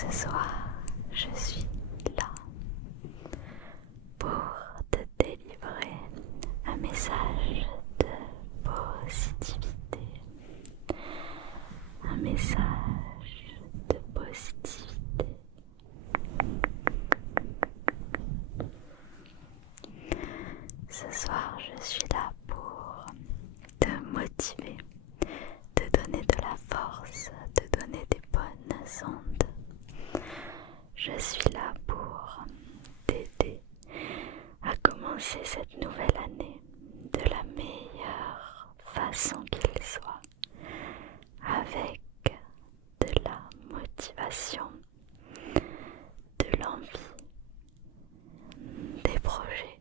Ce soir, je suis là pour te délivrer un message de positivité. Un message de positivité. Ce soir, je suis là pour te motiver, te donner de la force, te donner des bonnes ondes. Je suis là pour t'aider à commencer cette nouvelle année de la meilleure façon qu'il soit, avec de la motivation, de l'envie, des projets,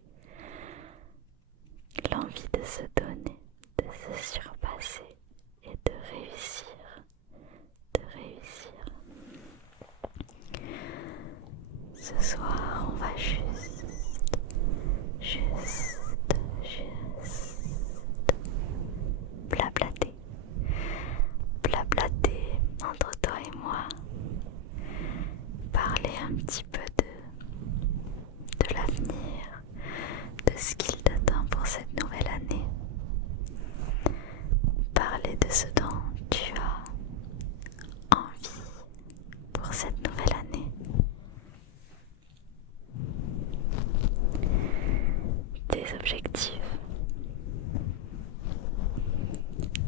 l'envie de se donner, de se surpasser et de réussir, de réussir. Ce soir, on va juste blablater, blablater entre toi et moi, parler un petit peu de l'avenir, de ce qu'il t'attend pour cette nouvelle année, parler de ce dont tu as envie pour cette nouvelle année. Tes objectifs,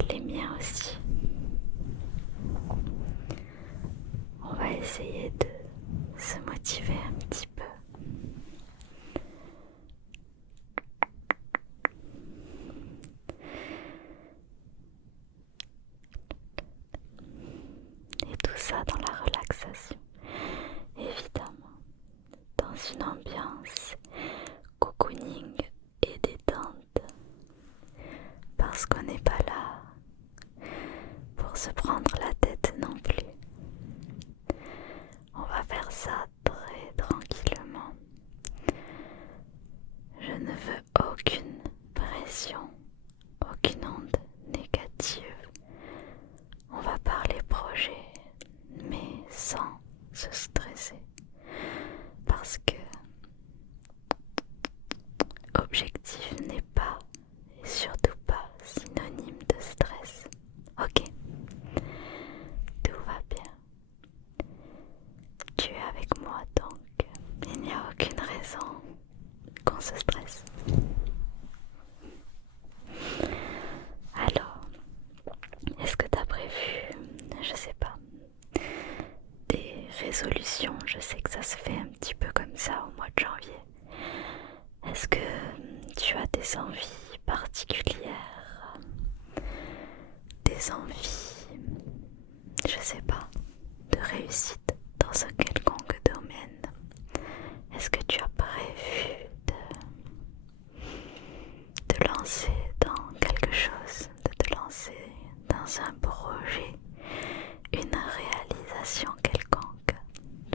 les miens aussi. On va essayer de se motiver un petit peu. Et tout ça dans la relaxation, évidemment, dans une ambiance cocooning et détente, parce qu'on n'est pas là pour se prendre la tête non plus. On va faire ça très tranquillement. Je ne veux aucune pression, aucune onde négative. On va parler projet, mais sans se stresser, parce que objectif n'est pas et surtout pas synonyme de stress. Ok, tout va bien. Tu es avec moi, donc il n'y a aucune raison qu'on se stresse. Alors, est-ce que tu as prévu, je sais pas, des résolutions? Je sais que ça se fait un petit peu comme ça au mois de janvier. Est-ce que tu as des envies particulières? Des envies, je sais pas, de réussite dans un quelconque domaine? Est-ce que tu as prévu de te lancer dans quelque chose, de te lancer dans un projet, une réalisation quelconque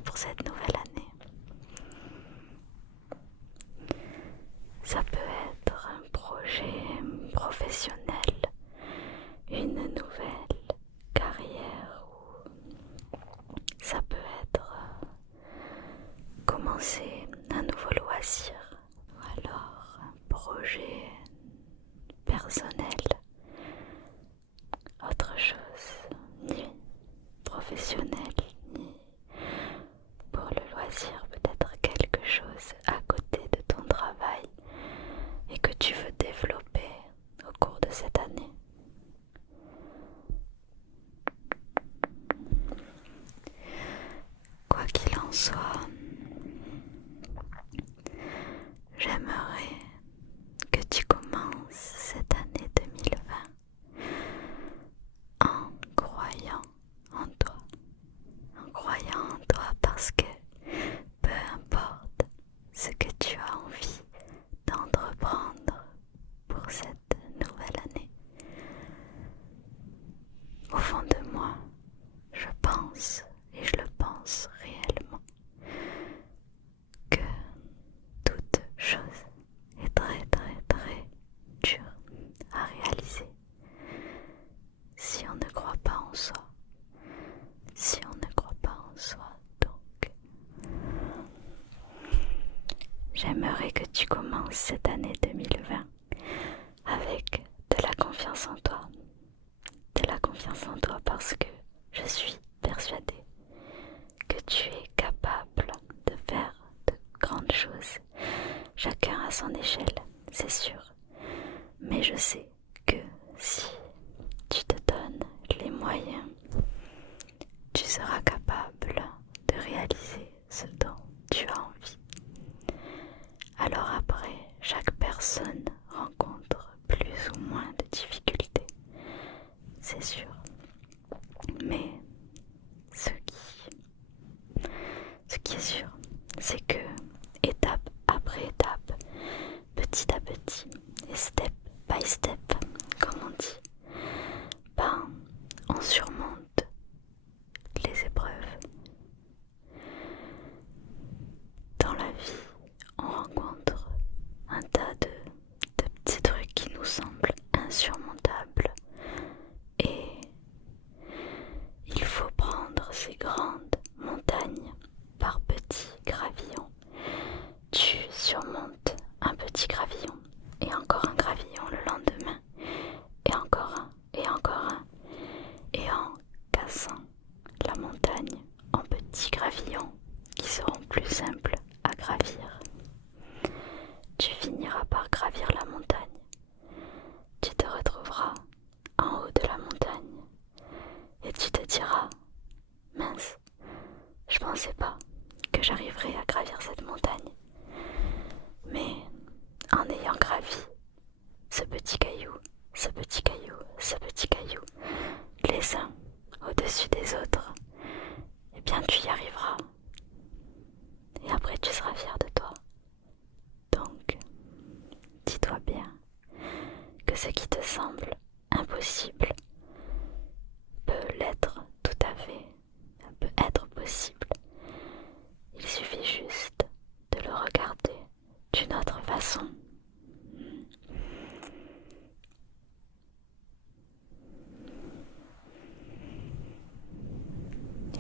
pour cette nouvelle année? Ça peut être un projet professionnel, une nouvelle cette année 2020 avec de la confiance en toi. De la confiance en toi parce que je suis persuadée que tu es capable de faire de grandes choses. Chacun à son échelle, c'est sûr. Mais je sais que si tu te donnes les moyens, tu seras capable de réaliser ce dont tu as envie. Alors après, chaque personne rencontre plus ou moins de difficultés, c'est sûr. Mais ce qui est sûr, c'est que étape après étape, petit à petit, et step by step, comme on dit, ben, on surmonte les épreuves. Dans la vie, on rencontre un tas de petits trucs qui nous semblent insurmontables et il faut prendre ces grandes montagnes par petits gravillons. Tu surmontes un petit gravillon et encore un gravillon le lendemain et encore un et encore un, et en cassant la montagne en petits gravillons qui seront plus simples à gravir, tu finiras par gravir la montagne. Tu te retrouveras en haut de la montagne et tu te diras: mince, je pensais pas que j'arriverais à gravir cette montagne. Mais en ayant gravi ce petit caillou, ce petit caillou, ce petit caillou, les uns au-dessus des autres, eh bien tu y arriveras. Et après tu seras fier de toi. Donc, dis-toi bien que ce qui te semble impossible peut l'être tout à fait, peut être possible. Il suffit juste de le regarder d'une autre façon.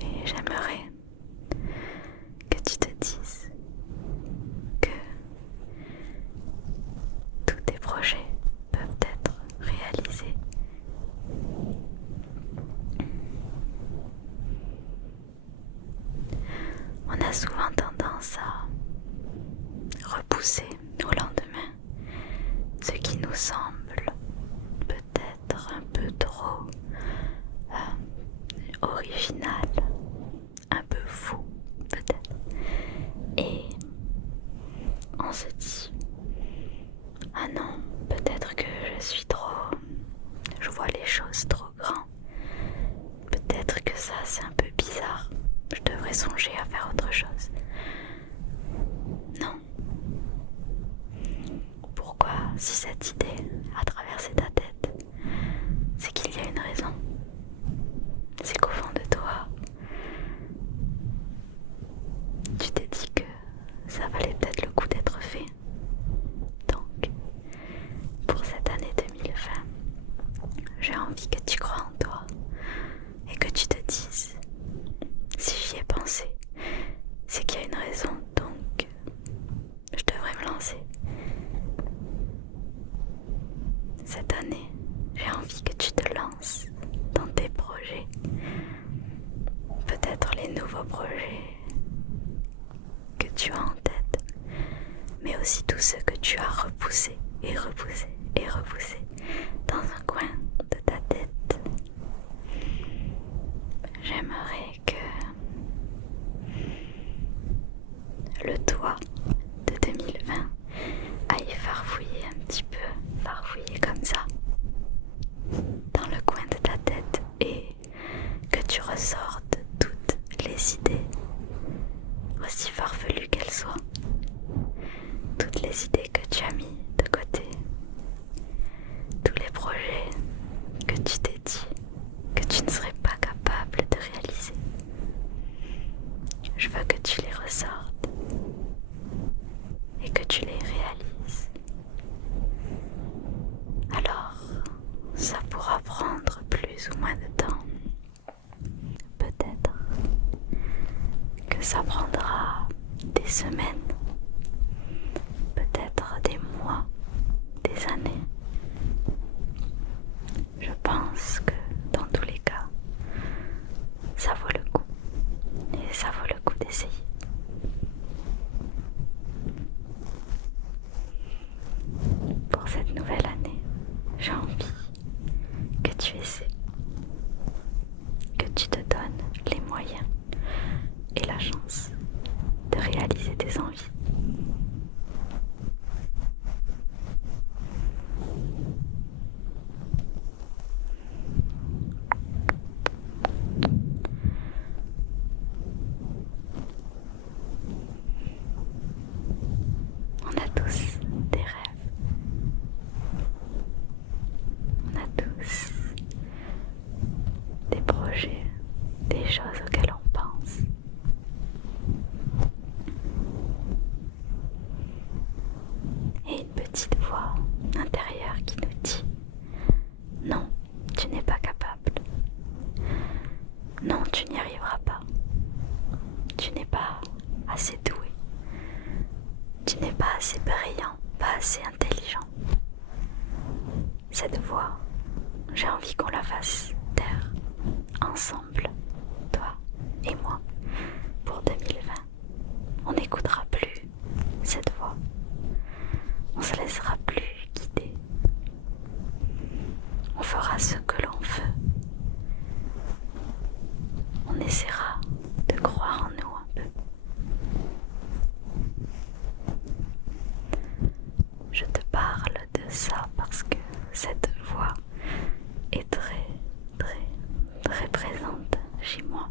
Et j'aimerais que tu te dises que tous tes projets peuvent être réalisés. On a souvent tendance à repousser au lendemain ce qui nous semble peut-être un peu trop original, un peu fou peut-être. Et on se dit: ah non, peut-être que je vois les choses trop grand. Peut-être que ça c'est un peu bizarre. Je devrais songer à faire autre chose. Non. Pourquoi, si cette idée a traversé ta tête, c'est qu'il y a une raison. C'est qu'au fond de toi, tu t'es dit que ça valait peut-être le coup d'être fait. Donc, pour cette année 2020, j'ai envie que tu crois en toi et que tu te dises: si j'y ai pensé, c'est qu'il y a tu essaies, que tu te donnes les moyens et la chance de réaliser tes envies. On a tous des rêves, on a tous des projets, des choses auxquelles on pense. Et une petite voix intérieure qui nous dit: non, tu n'es pas capable. Non, tu n'y arriveras pas. Tu n'es pas assez doué. Tu n'es pas assez brillant, pas assez intelligent. Cette voix, j'ai envie qu'on la fasse taire ensemble, toi et moi, pour 2020. On n'écoutera plus cette voix. On se laissera plus guider. On fera ce que l'on veut. On essaiera de croire en nous un peu. Je te parle de ça parce que cette voix est très, très, très présente chez moi.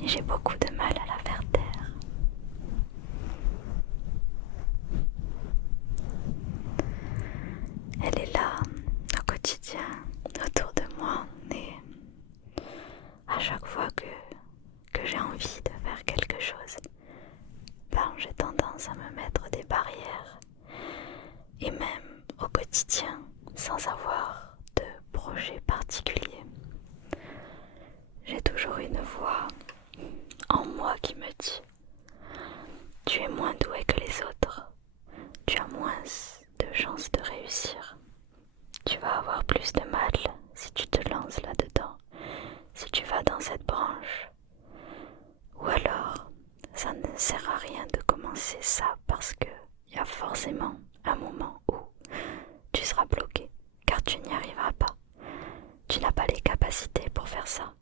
Et j'ai beaucoup de mal à la faire taire. Elle est là au quotidien, autour de moi, et à chaque fois que j'ai envie de faire quelque chose, j'ai tendance à me mettre des barrières. Et même au quotidien, sans avoir de projet particulier, j'ai toujours une voix en moi qui me dit: tu es moins doué que les autres, tu as moins de chances de réussir, tu vas avoir plus de mal si tu te lances là-dedans, si tu vas dans cette branche, ou alors ça ne sert à rien de commencer ça parce que il y a forcément un moment où tu seras bloqué car tu n'y arriveras pas, tu n'as pas les capacités pour faire ça.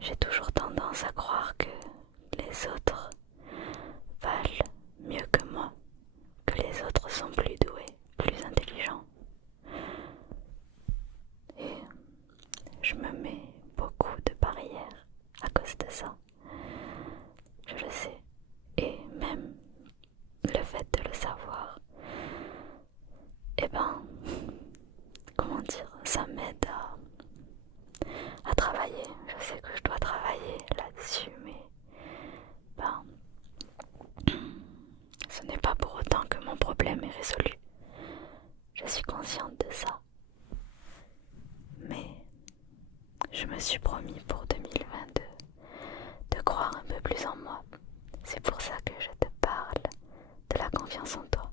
J'ai toujours tendance à croire que les autres valent mieux que moi, que les autres sont plus doués, plus intelligents. Et je me mets beaucoup de barrières à cause de ça. Je le sais. Et même le fait de le savoir, comment dire, ça m'aide à travailler. Je sais que je dois travailler là-dessus, mais ce n'est pas pour autant que mon problème est résolu. Je suis consciente de ça. Mais je me suis promis pour 2022 de croire un peu plus en moi. C'est pour ça que je te parle de la confiance en toi.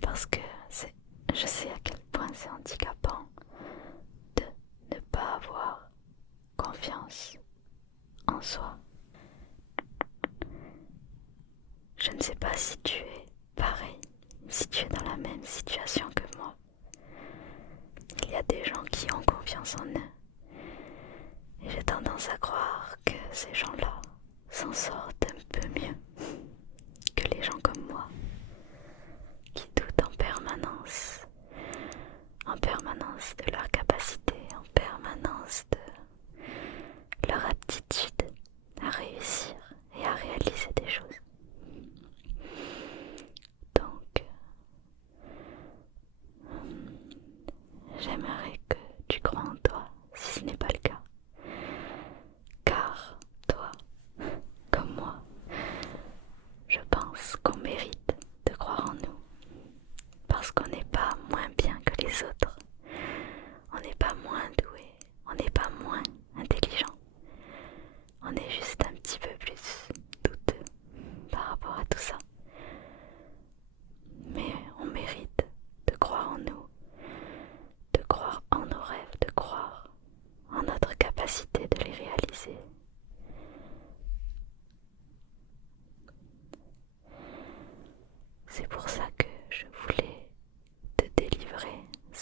Parce que je sais à quel point c'est handicapant de ne pas avoir confiance en soi. Je ne sais pas si tu es pareil, si tu es dans la même situation que moi. Il y a des gens qui ont confiance en eux. Et j'ai tendance à croire que ces gens-là s'en sortent un peu mieux que les gens comme moi, qui doutent en permanence de leur capacité, en permanence de leur aptitude à réussir et à réaliser des choses. Donc, j'aimerais que tu crois en toi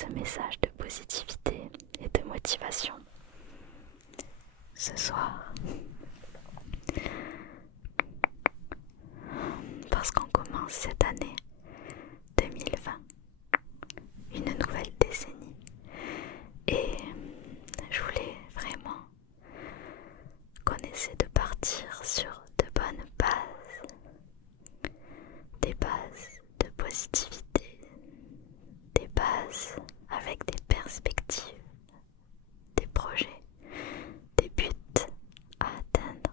ce message de positivité et de motivation. Ce soir, parce qu'on commence cette année 2020, une nouvelle décennie, et je voulais vraiment qu'on essaie de partir sur de bonnes bases, des bases de positivité, des bases avec des perspectives, des projets, des buts à atteindre.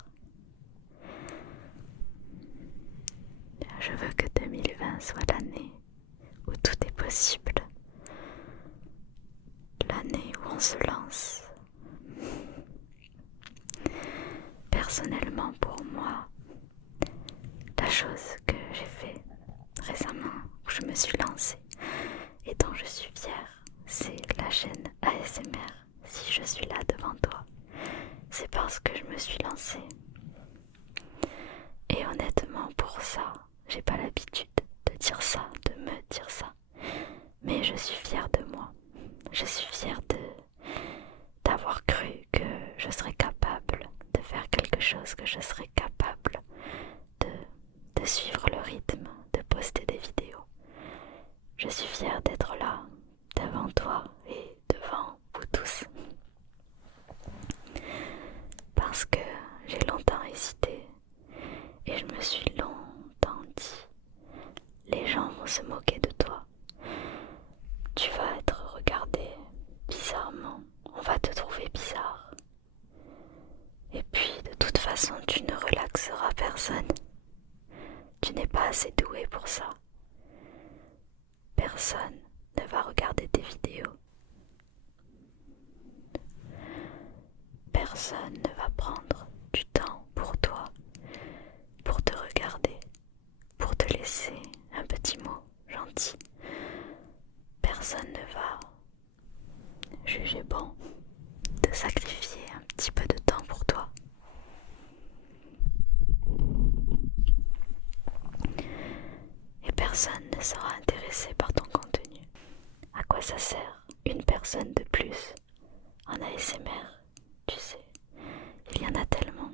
Je veux que 2020 soit l'année où tout est possible, l'année où on se lance. Personnellement, pour moi, la chose que j'ai fait récemment, où je me suis lancée et dont je suis fière, c'est la chaîne ASMR. Si je suis là devant toi, c'est parce que je me suis lancée. Et honnêtement, pour ça, j'ai pas l'habitude de dire ça, de me dire ça. Mais je suis fière de moi. Je suis fière d'avoir cru que je serais capable de faire quelque chose, que je serais capable de suivre le rythme, de poster des vidéos. Je suis fière d'être là, devant toi et devant vous tous. Parce que j'ai longtemps hésité et je me suis longtemps dit, les gens vont se moquer de toi. Tu vas être regardé bizarrement, on va te trouver bizarre. Et puis de toute façon, tu ne relaxeras personne. Tu n'es pas assez doué pour ça. Personne ne va regarder tes vidéos. Personne ne va prendre du temps pour toi, pour te regarder, pour te laisser un petit mot gentil. Personne ne va juger bon de sacrifier un petit peu de temps pour toi. Et personne ne sera intéressé par ton contenu. À quoi ça sert une personne de plus en ASMR? Tu sais, il y en a tellement.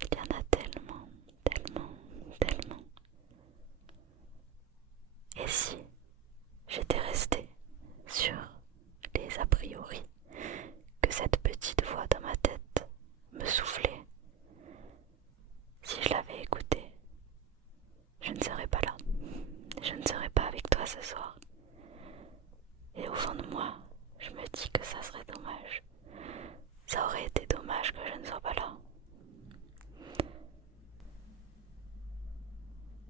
Il y en a tellement, tellement, tellement. Et si j'étais restée sur les a priori que cette petite voix dans ma tête me soufflait, si je l'avais écoutée, je ne serais pas là. Je ne serais pas avec toi ce soir. Et au fond de moi, je me dis que ça serait dommage. Ça aurait été dommage que je ne sois pas là.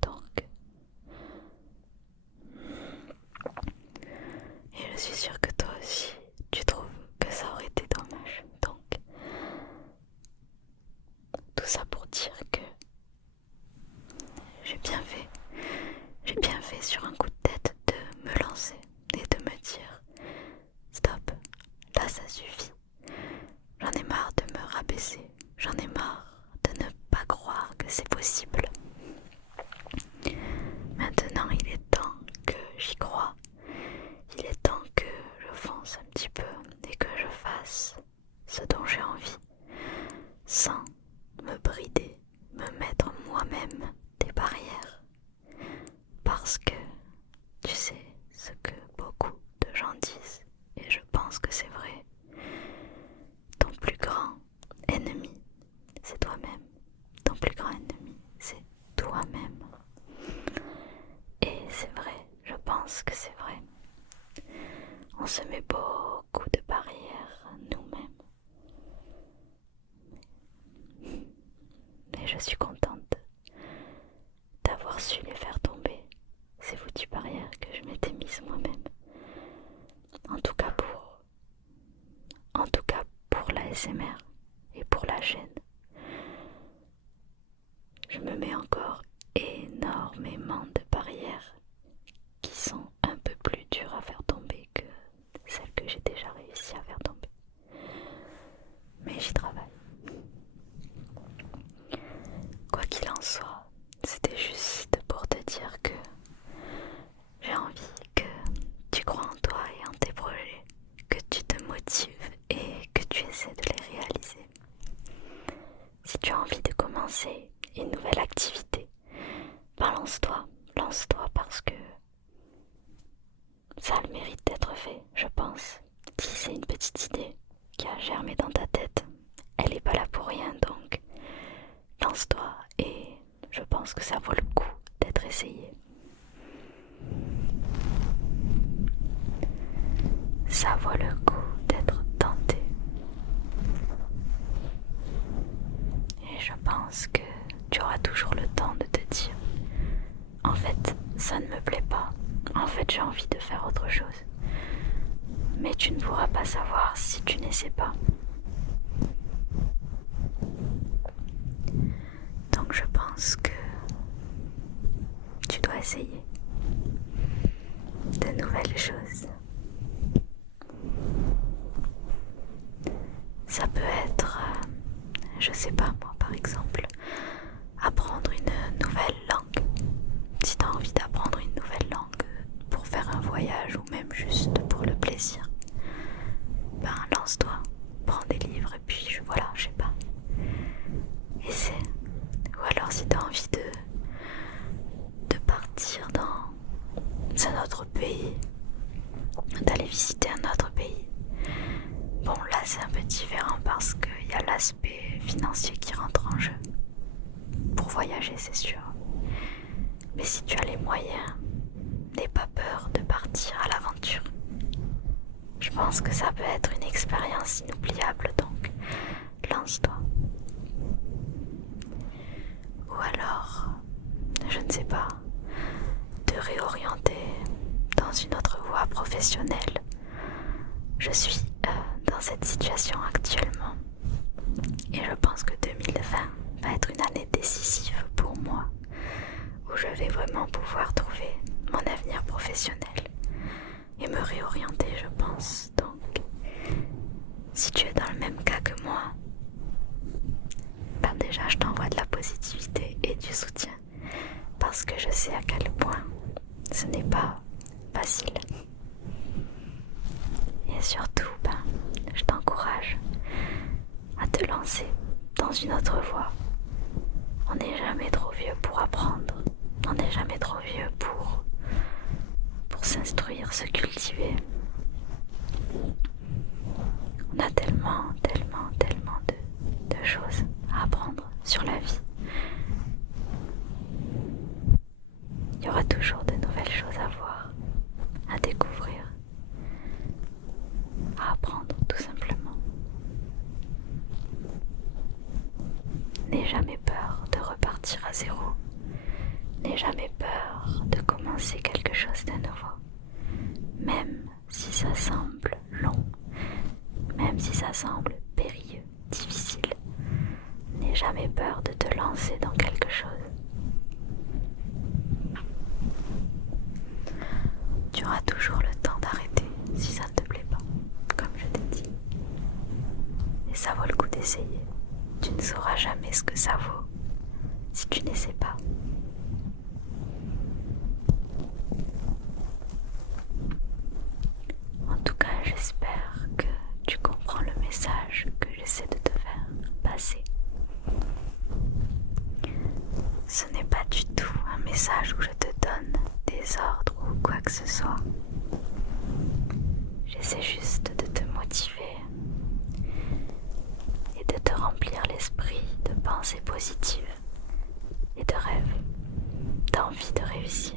Donc, et je suis sûre que toi aussi, tu trouves que ça aurait été dommage. Donc, tout ça pour dire que j'ai bien fait. J'ai bien fait sur un coup de tête de me lancer et de me dire stop, là ça suffit. J'en ai marre de me rabaisser. J'en ai marre de ne pas croire que c'est possible. Maintenant, il est temps que j'y croie. Il est temps que je fonce un petit peu et que je fasse ce dont j'ai envie, sans me brider, me mettre moi-même des barrières. Parce que tu sais ce que beaucoup de gens disent, et je pense que c'est vrai. Ton plus grand ennemi, c'est toi-même. Ton plus grand ennemi, c'est toi-même. Et c'est vrai, je pense que c'est vrai. On se met beaucoup de barrières nous-mêmes. Mais je suis contente d'avoir su les faire tomber, ces foutues barrières que je m'étais mise moi-même. En tout cas pour l'ASMR et pour la chaîne. Je me mets encore énormément de barrières qui sont un peu plus dures à faire tomber que celles que j'ai déjà réussi à faire tomber. Mais j'y travaille. Quoi qu'il en soit, c'était juste pour te dire que j'ai envie que ça vaut le coup d'être tenté. Et je pense que tu auras toujours le temps de te dire, en fait, ça ne me plaît pas. En fait, j'ai envie de faire autre chose. Mais tu ne pourras pas savoir si tu n'essaies pas. Donc je pense que tu dois essayer de nouvelles choses. Ça peut être, je sais pas moi par exemple, apprendre une nouvelle langue. Si tu as envie d'apprendre une nouvelle langue pour faire un voyage ou même juste pour le plaisir, ben lance-toi, prends des livres et puis voilà, je sais pas. Essaie. Ou alors si tu as envie de partir dans un autre pays, d'aller visiter un autre pays. Bon là c'est un peu différent parce qu'il y a l'aspect financier qui rentre en jeu. Pour voyager c'est sûr. Mais si tu as les moyens, n'aie pas peur de partir à l'aventure. Je pense que ça peut être une expérience inoubliable, donc lance-toi. Ou alors, je ne sais pas, te réorienter dans une autre voie professionnelle. Je suis dans cette situation actuellement et je pense que 2020 va être une année décisive pour moi où je vais vraiment pouvoir trouver mon avenir professionnel et me réorienter, je pense. Donc, si tu es dans le même cas que moi, ben déjà je t'envoie de la positivité et du soutien parce que je sais à quel point ce n'est pas facile. Et surtout, ben, je t'encourage à te lancer dans une autre voie. On n'est jamais trop vieux pour apprendre. On n'est jamais trop vieux pour s'instruire, se cultiver. On a tellement de choses à apprendre sur la vie. Il y aura toujours de nouvelles choses à voir, à découvrir, à apprendre tout simplement. N'aie jamais peur de repartir à zéro. N'aie jamais peur de commencer quelque chose de nouveau. Même si ça semble long, même si ça semble périlleux, difficile, n'aie jamais peur de te lancer dans quelque chose. Tu auras toujours le temps d'arrêter si ça ne te plaît pas, comme je t'ai dit. Et ça vaut le coup d'essayer. Tu ne sauras jamais ce que ça vaut si tu n'essaies pas. En tout cas, j'espère que tu comprends le message que j'essaie de te faire passer. Ce n'est pas du tout un message où je te donne des ordres ou quoi que ce soit. J'essaie juste de te motiver et de te remplir l'esprit de pensées positives et de rêves, d'envie de réussir.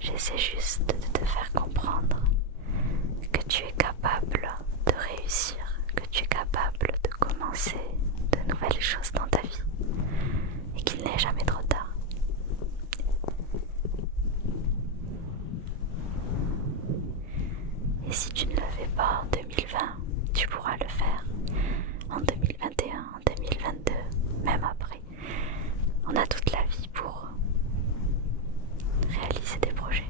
J'essaie juste de te faire comprendre que tu es capable de réussir, que tu es capable de commencer de nouvelles choses dans ta vie et qu'il n'est jamais trop tard. Et si tu ne le fais pas en 2020, tu pourras le faire en 2021, en 2022, même après. On a toute la vie pour réaliser des projets,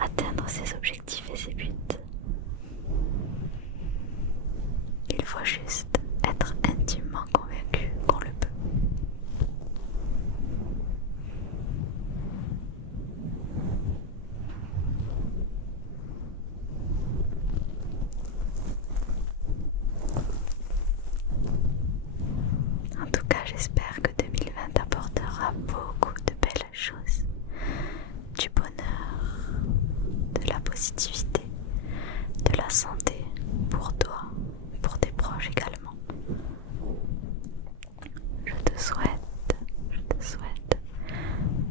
atteindre ses objectifs et ses buts. Il faut juste être intimement convaincu qu'on le peut. En tout cas, j'espère que 2020 t'apportera beaucoup de belles choses, du bonheur, de la positivité, de la santé pour toi, pour tes proches également. Je te souhaite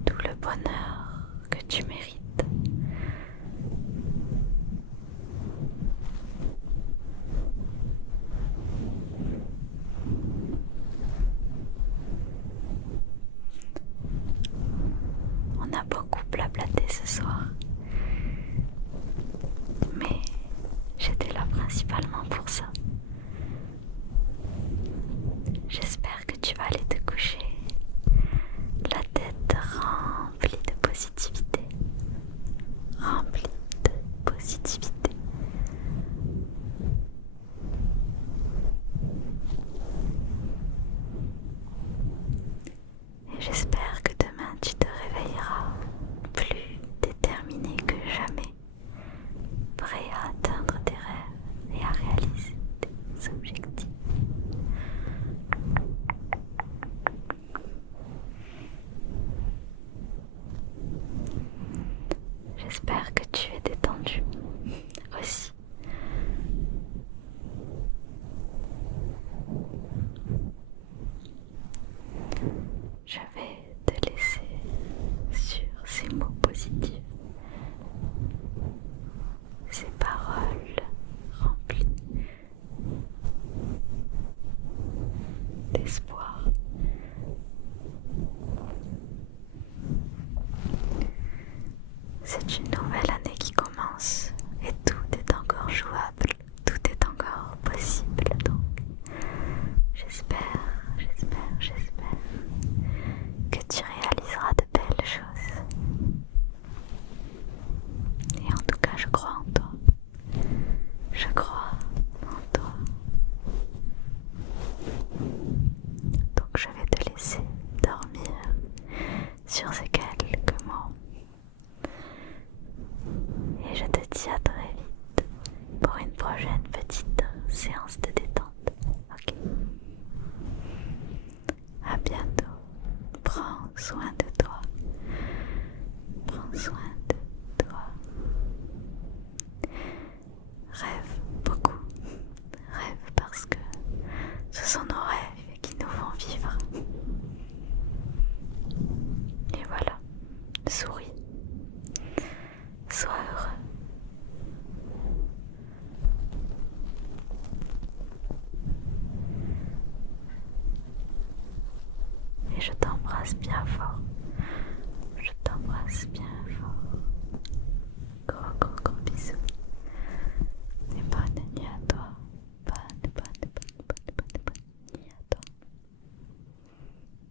tout le bonheur que tu mérites, flatter ce soir. Mais j'étais là principalement pour ça. J'espère que tu vas aller te coucher la tête remplie de positivité. Remplie de positivité. Et j'espère que demain tu te réveilleras plus déterminé que jamais, prêt à atteindre tes rêves et à réaliser tes objectifs. J'espère que tu es détendu aussi. Je vais te laisser sur ces mots positifs, ces paroles remplies d'espoir. C'est une nouvelle année qui commence et tout est encore jouable, tout est encore possible. Donc j'espère que tu réaliseras de belles choses. Et en tout cas, je crois en toi. Je crois en toi. Donc je vais te laisser dormir sur ces quelques mots. Et je te dis à très vite pour une prochaine petite séance de détente. Ok? À bientôt. Prends soin de toi. Prends soin de toi. Rêve beaucoup. Rêve parce que ce sont nos rêves qui nous font vivre. Et voilà. Souris. Sois heureux. Et je t'embrasse bien fort. Je t'embrasse bien fort. Gros